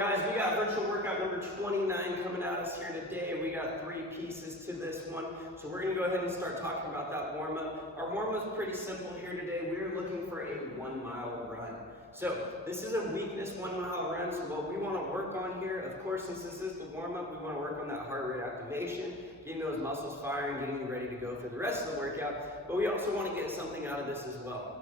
guys, we got virtual workout number 29 coming at us here today. We got 3 pieces to this one. So we're gonna go ahead and start talking about that warm-up. Our warm-up is pretty simple here today. We're looking for a 1 mile run. So this is a weakness 1 mile run. So what we wanna work on here, of course, since this is the warm-up, we wanna work on that heart rate activation, getting those muscles firing, getting you ready to go for the rest of the workout. But we also wanna get something out of this as well.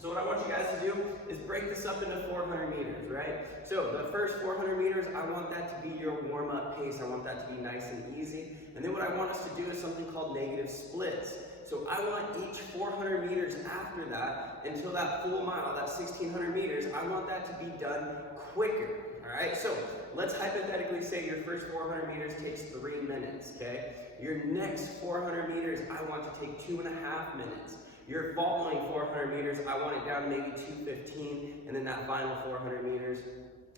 So what I want you guys to do is break this up into 400 meters, right? So the first 400 meters, I want that to be your warm-up pace. I want that to be nice and easy. And then what I want us to do is something called negative splits. So I want each 400 meters after that, until that full mile, that 1600 meters, I want that to be done quicker, all right? So let's hypothetically say your first 400 meters takes 3 minutes, okay? Your next 400 meters, I want to take 2.5 minutes. Your following 400 meters, I want it down to maybe 2:15, and then that final 400 meters,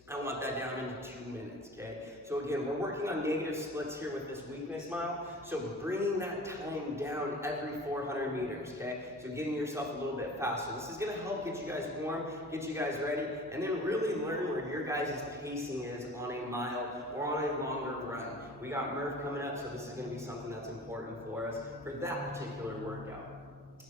I want that down into 2 minutes, okay? So again, we're working on negative splits here with this weakness mile, so bringing that time down every 400 meters, okay? So getting yourself a little bit faster. This is gonna help get you guys warm, get you guys ready, and then really learn where your guys' pacing is on a mile or on a longer run. We got Murph coming up, so this is gonna be something that's important for us for that particular workout.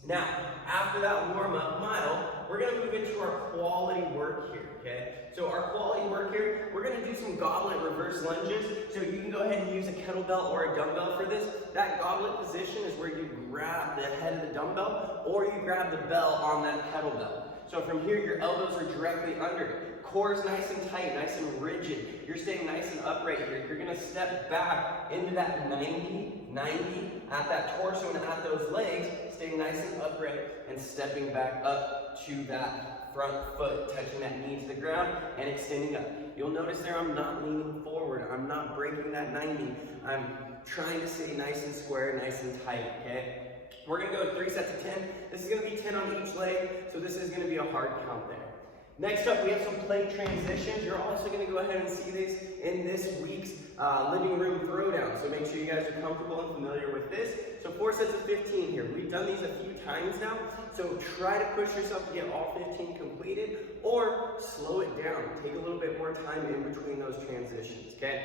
Now, after that warm-up mile, we're gonna move into our quality work here, okay? So our quality work here, we're gonna do some goblet reverse lunges. So you can go ahead and use a kettlebell or a dumbbell for this. That goblet position is where you grab the head of the dumbbell or you grab the bell on that kettlebell. So from here, your elbows are directly under it. Core is nice and tight, nice and rigid. You're staying nice and upright here. You're gonna step back into that 90 at that torso and at those legs, staying nice and upright and stepping back up to that front foot, touching that knee to the ground and extending up. You'll notice there I'm not leaning forward. I'm not breaking that 90. I'm trying to stay nice and square, nice and tight, okay? We're gonna go with 3 sets of 10. This is gonna be 10 on each leg, so this is gonna be a hard count there. Next up, we have some plank transitions. You're also gonna go ahead and see these in this week's living room throwdown. So make sure you guys are comfortable and familiar with this. So 4 sets of 15 here. We've done these a few times now. So try to push yourself to get all 15 completed or slow it down. Take a little bit more time in between those transitions, okay?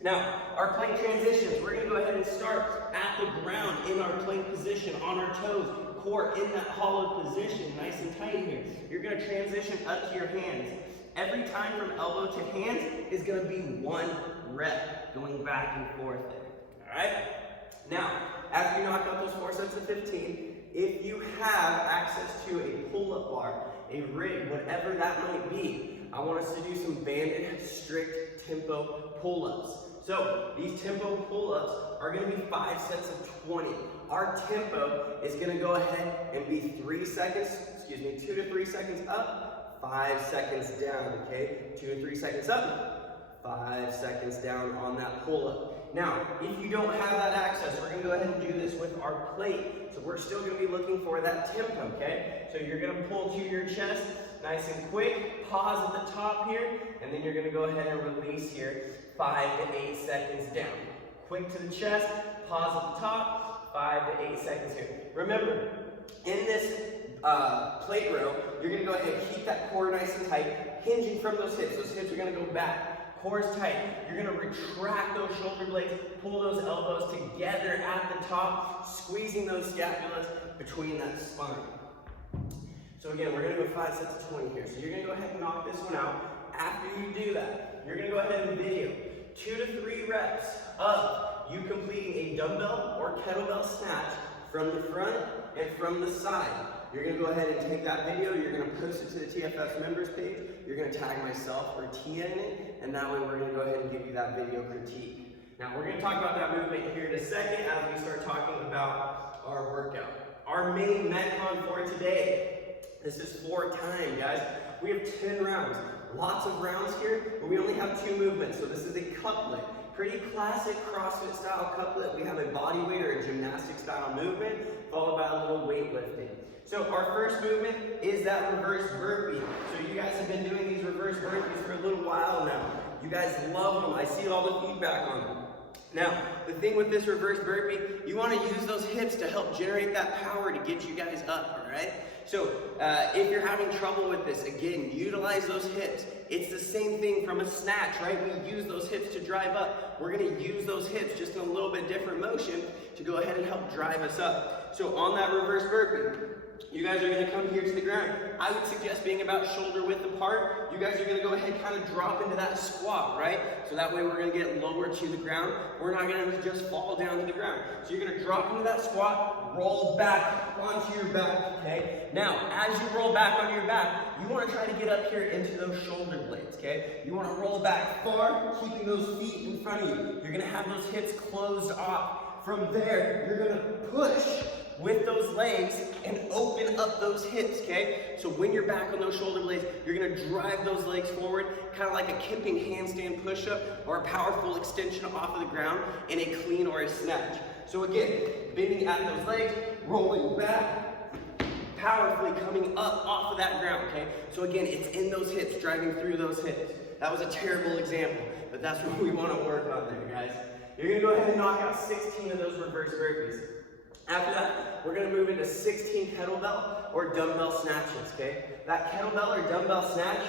Now, our plank transitions, we're gonna go ahead and start at the ground in our plank position, on our toes, core in that hollow position, nice and tight here. You're gonna transition up to your hands. Every time from elbow to hands is gonna be 1 rep, going back and forth there, all right? Now, after you knock out those 4 sets of 15, if you have access to a pull-up bar, a rig, whatever that might be, I want us to do some banded, strict tempo pull-ups. So these tempo pull-ups are gonna be 5 sets of 20. Our tempo is gonna go ahead and be 2 to 3 seconds up, 5 seconds down, okay? 2 to 3 seconds up, 5 seconds down on that pull-up. Now, if you don't have that access, we're gonna go ahead and do this with our plate. So we're still gonna be looking for that tempo, okay? So you're gonna pull to your chest, nice and quick, pause at the top here, and then you're gonna go ahead and release here, 5 to 8 seconds down. Quick to the chest, pause at the top, 5 to 8 seconds here. Remember, in this plate row, you're gonna go ahead and keep that core nice and tight, hinging from those hips. Those hips are gonna go back. Core is tight. You're gonna retract those shoulder blades, pull those elbows together at the top, squeezing those scapulas between that spine. So again, we're gonna go 5 sets of 20 here. So you're gonna go ahead and knock this one out. After you do that, you're gonna go ahead and video 2 to 3 reps of you completing a dumbbell or kettlebell snatch from the front and from the side. You're gonna go ahead and take that video, you're gonna post it to the TFS members page, you're gonna tag myself or Tia in it, and that way we're gonna go ahead and give you that video critique. Now we're gonna talk about that movement here in a second as we start talking about our workout. Our main Metcon for today, this is 4 time, guys. We have 10 rounds. Lots of rounds here, but we only have 2 movements. So this is a couplet. Pretty classic CrossFit style couplet. We have a body weight or a gymnastic style movement, followed by a little weightlifting. So our first movement is that reverse burpee. So you guys have been doing these reverse burpees for a little while now. You guys love them. I see all the feedback on them. Now, the thing with this reverse burpee, you want to use those hips to help generate that power to get you guys up, all right? So if you're having trouble with this, again, utilize those hips. It's the same thing from a snatch, right? We use those hips to drive up. We're going to use those hips just in a little bit different motion to go ahead and help drive us up. So on that reverse burpee, you guys are going to come here to the ground. I would suggest being about shoulder width apart. You guys are going to go ahead and kind of drop into that squat, right? So that way we're going to get lower to the ground. We're not going to just fall down to the ground. So you're going to drop into that squat, roll back onto your back, okay? Now, as you roll back onto your back, you want to try to get up here into those shoulder blades, okay? You want to roll back far, keeping those feet in front of you. You're going to have those hips closed off. From there, you're going to push with those legs and open up those hips, okay? So when you're back on those shoulder blades, you're gonna drive those legs forward, kind of like a kipping handstand push-up or a powerful extension off of the ground in a clean or a snatch. So again, bending at those legs, rolling back, powerfully coming up off of that ground, okay? So again, it's in those hips, driving through those hips. That was a terrible example, but that's what we wanna work on there, guys. You're gonna go ahead and knock out 16 of those reverse burpees. After that, we're going to move into 16 kettlebell or dumbbell snatches, okay? That kettlebell or dumbbell snatch,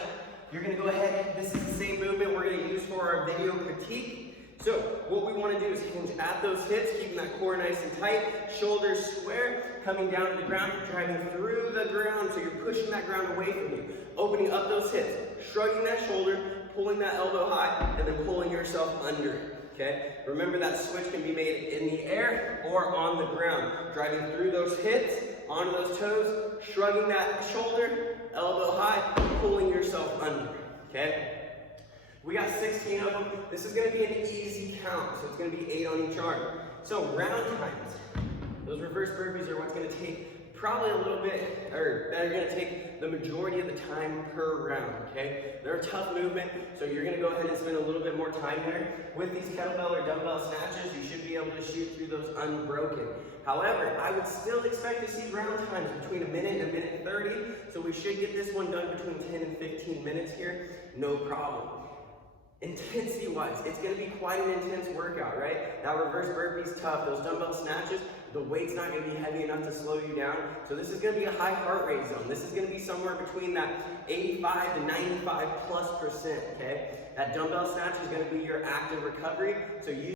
you're going to go ahead, this is the same movement we're going to use for our video critique. So what we want to do is hinge at those hips, keeping that core nice and tight, shoulders square, coming down to the ground, driving through the ground, so you're pushing that ground away from you. Opening up those hips, shrugging that shoulder, pulling that elbow high, and then pulling yourself under. Okay? Remember that switch can be made in the air or on the ground. Driving through those hips, onto those toes, shrugging that shoulder, elbow high, pulling yourself under. Okay? We got 16 of them. This is going to be an easy count, so it's going to be 8 on each arm. So round times. Those reverse burpees are what's going to take probably a little bit, or they're going to take the majority of the time per round, okay? They're a tough movement, so you're going to go ahead and spend a little bit more time there. With these kettlebell or dumbbell snatches, you should be able to shoot through those unbroken. However, I would still expect to see round times between a minute and a minute 30, so we should get this one done between 10 and 15 minutes here, no problem. Intensity-wise, it's going to be quite an intense workout, right? That reverse burpee's tough. Those dumbbell snatches, the weight's not going to be heavy enough to slow you down. So this is going to be a high heart rate zone. This is going to be somewhere between that 85 to 95+%, okay? That dumbbell snatch is going to be your active recovery. So you